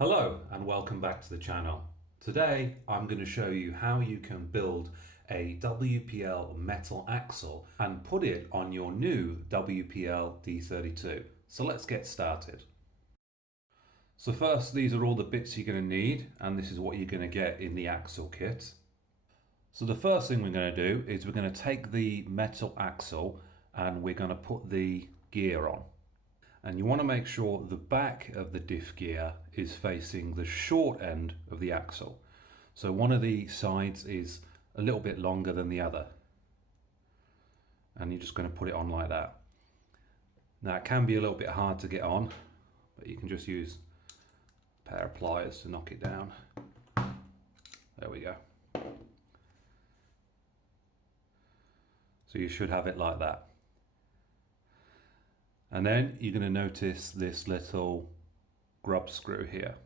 Hello and welcome back to the channel. Today I'm going to show you how you can build a WPL metal axle and put it on your new WPL D32. So let's get started. So first, these are all the bits you're going to need, and this is what you're going to get in the axle kit. So the first thing we're going to do is we're going to take the metal axle and we're going to put the gear on. And you want to make sure the back of the diff gear is facing the short end of the axle. So one of the sides is a little bit longer than the other. And you're just going to put it on like that. Now it can be a little bit hard to get on, but you can just use a pair of pliers to knock it down. There we go. So you should have it like that. And then you're going to notice this little grub screw here.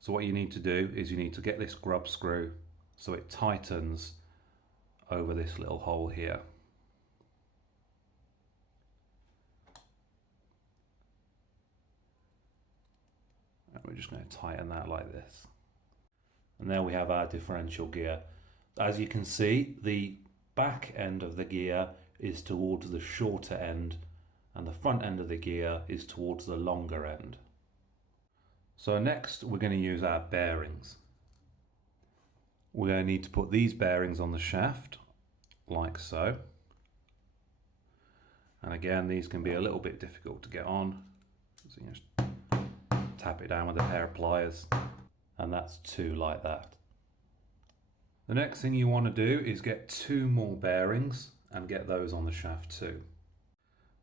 So what you need to do is you need to get this grub screw so it tightens over this little hole here. And we're just going to tighten that like this. And there we have our differential gear. As you can see, the back end of the gear is towards the shorter end and the front end of the gear is towards the longer end. So next we're going to use our bearings. We're going to need to put these bearings on the shaft like so. And again, these can be a little bit difficult to get on. So you just tap it down with a pair of pliers, and that's two like that. The next thing you want to do is get two more bearings and get those on the shaft too.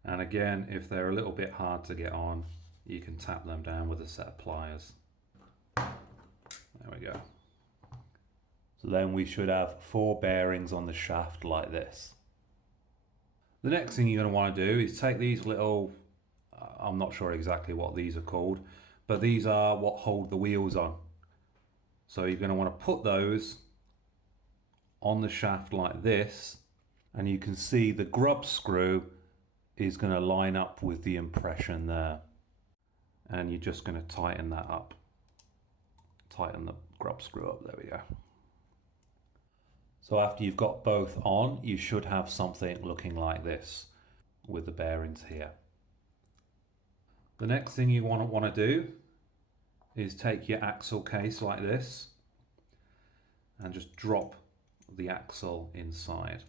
And again, if they're a little bit hard to get on, you can tap them down with a set of pliers. There we go. So then we should have four bearings on the shaft like this. The next thing you're going to want to do is take these little, I'm not sure exactly what these are called, but these are what hold the wheels on. So you're going to want to put those on the shaft like this, and you can see the grub screw is going to line up with the impression there, and you're just going to tighten that up. Tighten the grub screw up, there we go. So after you've got both on, you should have something looking like this with the bearings here. The next thing you want to do is take your axle case like this and just drop the axle inside.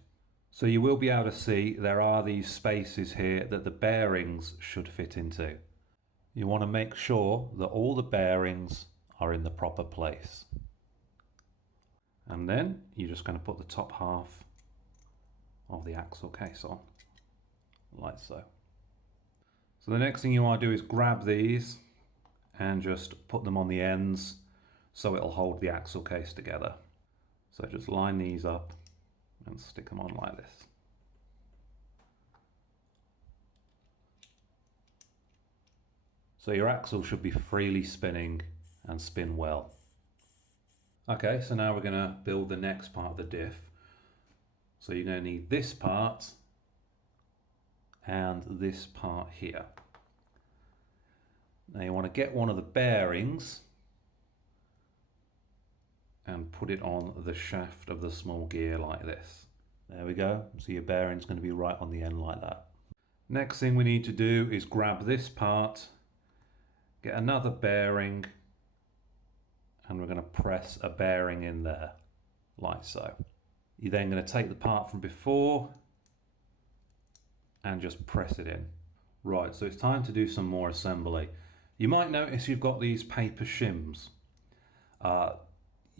So you will be able to see there are these spaces here that the bearings should fit into. You want to make sure that all the bearings are in the proper place. And then you're just going to put the top half of the axle case on, like so. So the next thing you want to do is grab these and just put them on the ends so it'll hold the axle case together. So just line these up and stick them on like this. So your axle should be freely spinning and spin well. Okay, so now we're going to build the next part of the diff. So you're going to need this part and this part here. Now you want to get one of the bearings and put it on the shaft of the small gear like this. There we go. So your bearing's going to be right on the end like that. Next thing we need to do is grab this part, get another bearing, and we're going to press a bearing in there like so. You're then going to take the part from before and just press it in. Right, so it's time to do some more assembly. You might notice you've got these paper shims.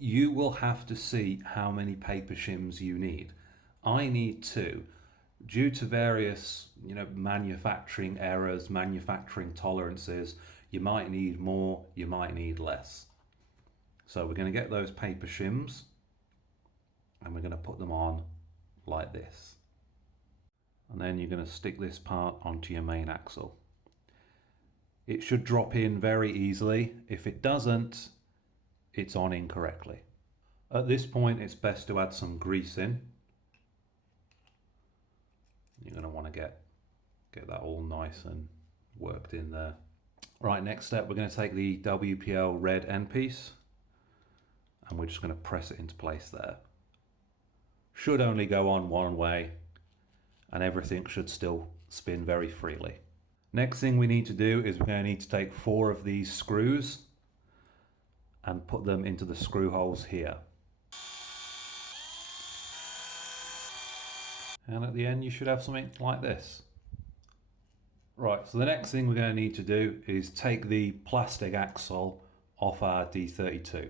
You will have to see how many paper shims you need. I need two. Due to various, manufacturing errors, manufacturing tolerances, you might need more, you might need less. So we're going to get those paper shims and we're going to put them on like this. And then you're going to stick this part onto your main axle. It should drop in very easily. If it doesn't, it's on incorrectly. At this point, it's best to add some grease in. You're going to want to get that all nice and worked in there. Right, next step, we're going to take the WPL red end piece and we're just going to press it into place there. Should only go on one way and everything should still spin very freely. Next thing we need to do is we're going to need to take 4 of these screws and put them into the screw holes here. And at the end you should have something like this. Right, so the next thing we're going to need to do is take the plastic axle off our D32.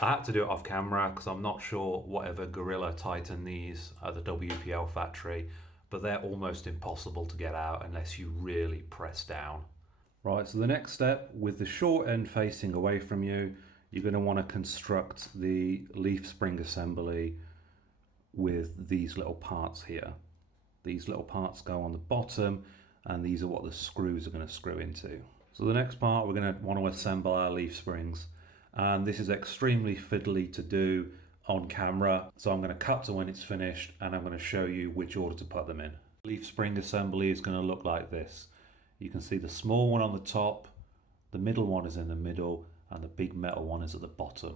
I had to do it off camera because I'm not sure whatever Gorilla tightened these at the WPL factory, but they're almost impossible to get out unless you really press down. Right, so the next step, with the short end facing away from you, you're going to want to construct the leaf spring assembly with these little parts here. These little parts go on the bottom and these are what the screws are going to screw into. So the next part, we're going to want to assemble our leaf springs. And this is extremely fiddly to do on camera. So I'm going to cut to when it's finished and I'm going to show you which order to put them in. Leaf spring assembly is going to look like this. You can see the small one on the top, the middle one is in the middle, and the big metal one is at the bottom.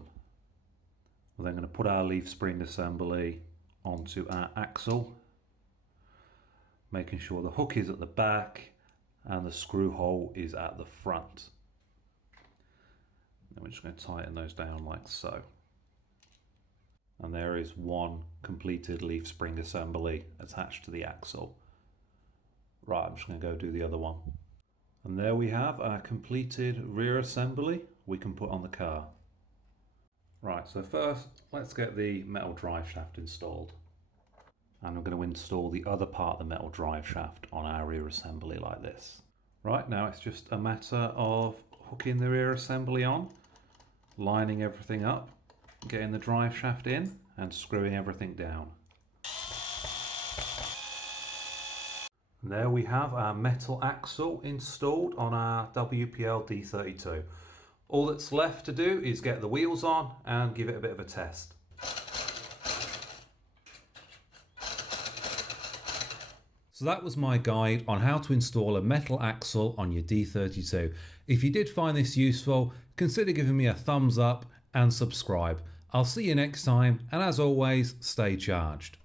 We're then going to put our leaf spring assembly onto our axle, making sure the hook is at the back and the screw hole is at the front. And we're just going to tighten those down like so. And there is one completed leaf spring assembly attached to the axle. Right, I'm just going to go do the other one. And there we have our completed rear assembly we can put on the car. Right, so first let's get the metal drive shaft installed. And I'm going to install the other part of the metal drive shaft on our rear assembly like this. Right, now it's just a matter of hooking the rear assembly on, lining everything up, getting the drive shaft in and screwing everything down. And there we have our metal axle installed on our WPL D32. All that's left to do is get the wheels on and give it a bit of a test. So that was my guide on how to install a metal axle on your D32. If you did find this useful, consider giving me a thumbs up and subscribe. I'll see you next time, and as always, stay charged.